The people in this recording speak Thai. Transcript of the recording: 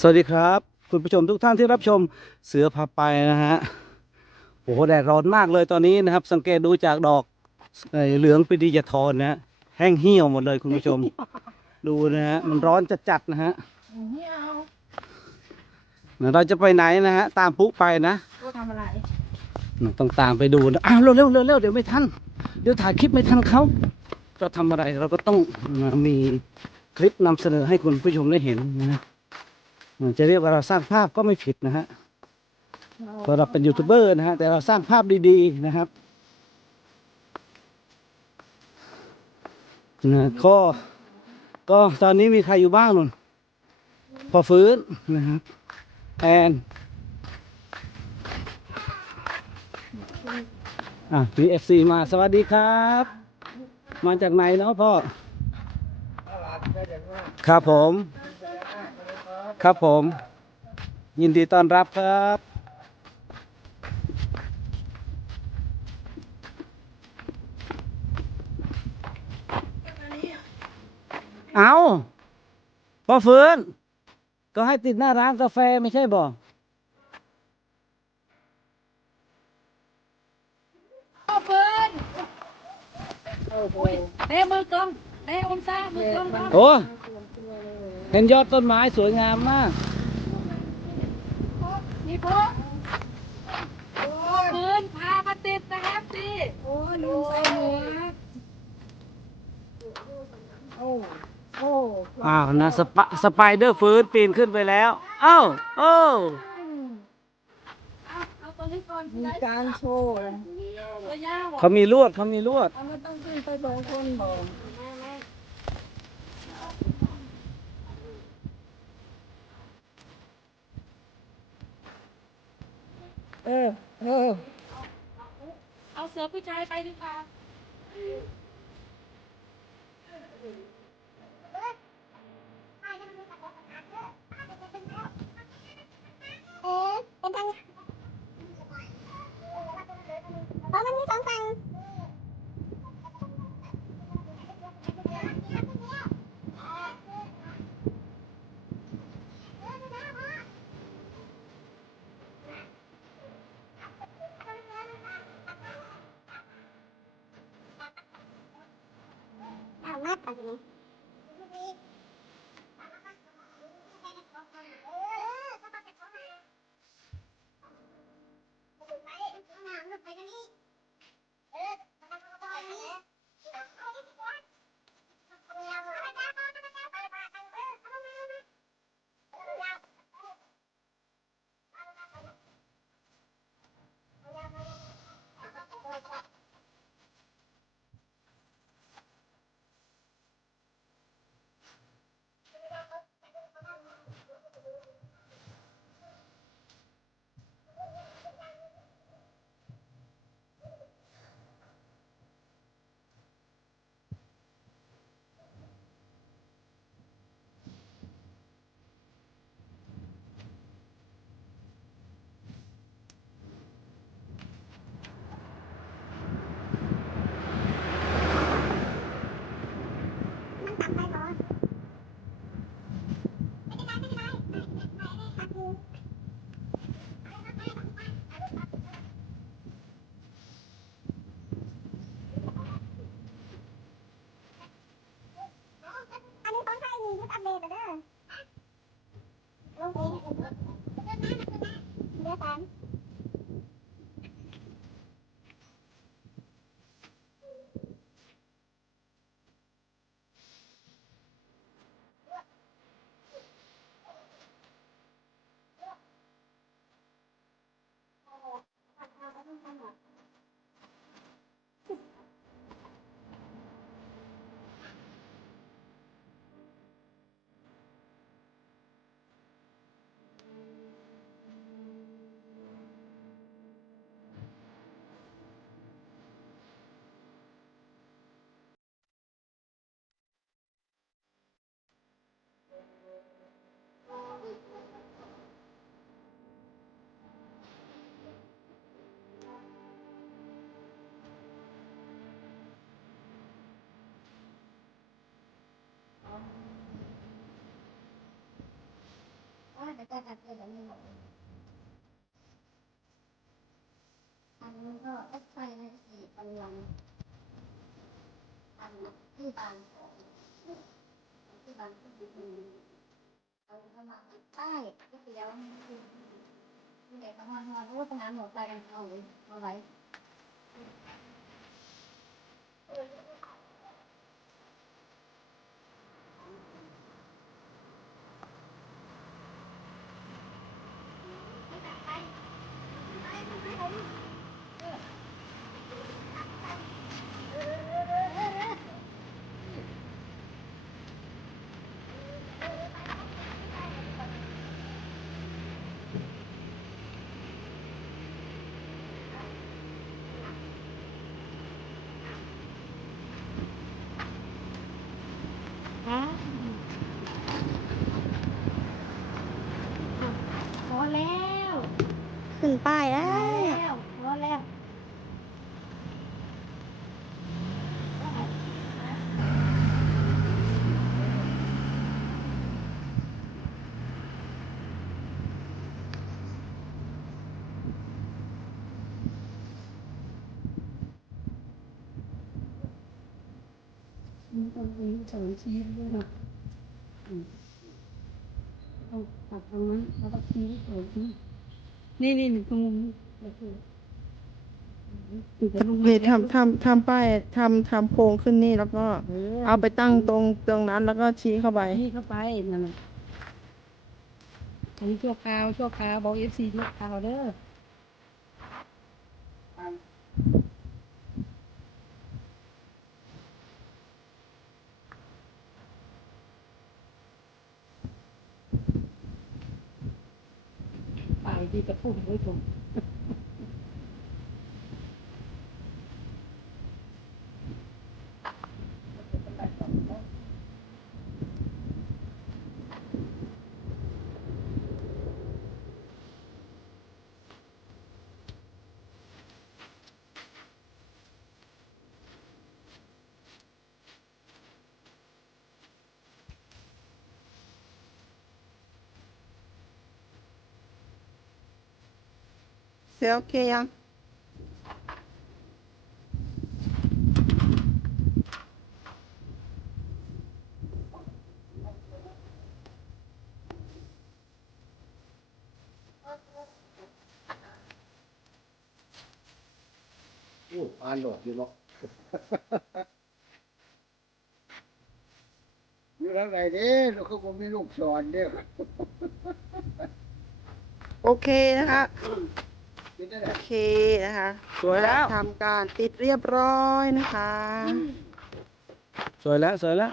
สวัสดีครับ คุณผู้ชมทุกท่านที่รับชมเสือพาไปนะฮะโอ้โหแดดร้อนมากเลยตอนนี้นะครับ สังเกตดูจากดอกเอ่อเหลืองปิดิยทรนะฮะแห้งเหี่ยวหมดเลยคุณผู้ชม ดูนะฮะมันร้อนจัดๆนะฮะไม่เอาเดี๋ยวเราจะไปไหนนะฮะตามปุ๊ไปนะก็ทำอะไรต้องตามไปดูนะอ้าวเร็วเร็วเร็วเร็วเดี๋ยวไม่ทันเดี๋ยวถ่ายคลิปไม่ทันเขาเราทำอะไรเราก็ต้องมีคลิปนำเสนอให้คุณผู้ชมได้เห็นนะฮะ จะเรียกว่าเราสร้างภาพก็ไม่ผิดนะฮะเพราะเราเป็นยูทูบเบอร์นะฮะ แต่เราสร้างภาพดีๆนะครับนะก็ ก็ตอนนี้มีใครอยู่บ้างนุ่น พอฟื้นนะครับแอนอะมีเอฟซีมาสวัสดีครับ มาจากไหนเนาะพ่อ ครับผม ครับผม ยินดีต้อนรับครับ เอาพอฟื้น ก็ให้ติดหน้าร้านกาแฟไม่ใช่บ่โอ้เปิ้ลเด้มือกล้อ งเด้อมซ่ามือกล้องโอ้เห็นยอดต้นไม้สวยงามมาก นี่พวกโอ้เปิ้ลพามาติดนะครับสิโอ้ลืมใส่หมวกโอ้โอ้อ้าวนะสปะสไปเดอร์ฟื้นปีนขึ้นไปแล้ว เอ้าโอ้เอาเอาตัวนี้ก่อนมีการโชว์เลยตัวยาวเขามีลวดเขามีลวดเอาไม่ต้องขึ้นไปสองคนบอก เออ เออ เอาเสือผู้ชายไปดีกว่าเป็นทางเพราะมันมีสองฝั่ง เแต่จะแบบเออแบบนี้อันนี้ก็เอ็กไฟในสี่ปันยังอันที่บางของที่บางที่ดีเอาเข้ามาใต้ก็เดียวเด็กประมาณว่ารู้ว่าปัญหาหมดใจกันเอาเลยเอาไว้ พอแล้ว ขึ้นป้ายแล้ พอ ว แล้วพอแล้ว มันต้องมีสอนชี้ด้วยนะต้องตัดตรงนั้นแล้วก็ชี้สอนชี้นี่นี่นี่ตรงนี้ล้วก็จะลงเททำทำทำป้ายทำทำโพงขึ้นนี่แล้วก็ เอาไปตั้งตรงตรงนั้น แล้วก็ชี้เข้าไปนี่เข้าไปนั่นน่ะอันนี้ชั่วคราวชั่วคราวบอกเอฟซีชั่วคราวเด้อ ไปที่จะพูดไว้ผม เสียโอเคยัง โอ้อ่านหลอดอยู่เนาะ อยู่ทางไห นเด้เราคือผมมีลูกสอนเด้อโอเคนะคะกินได้ไหน โอเคนะคะสวยแล้ว ทำการติดเรียบร้อยนะคะ สวยแล้ว สวยแล้ว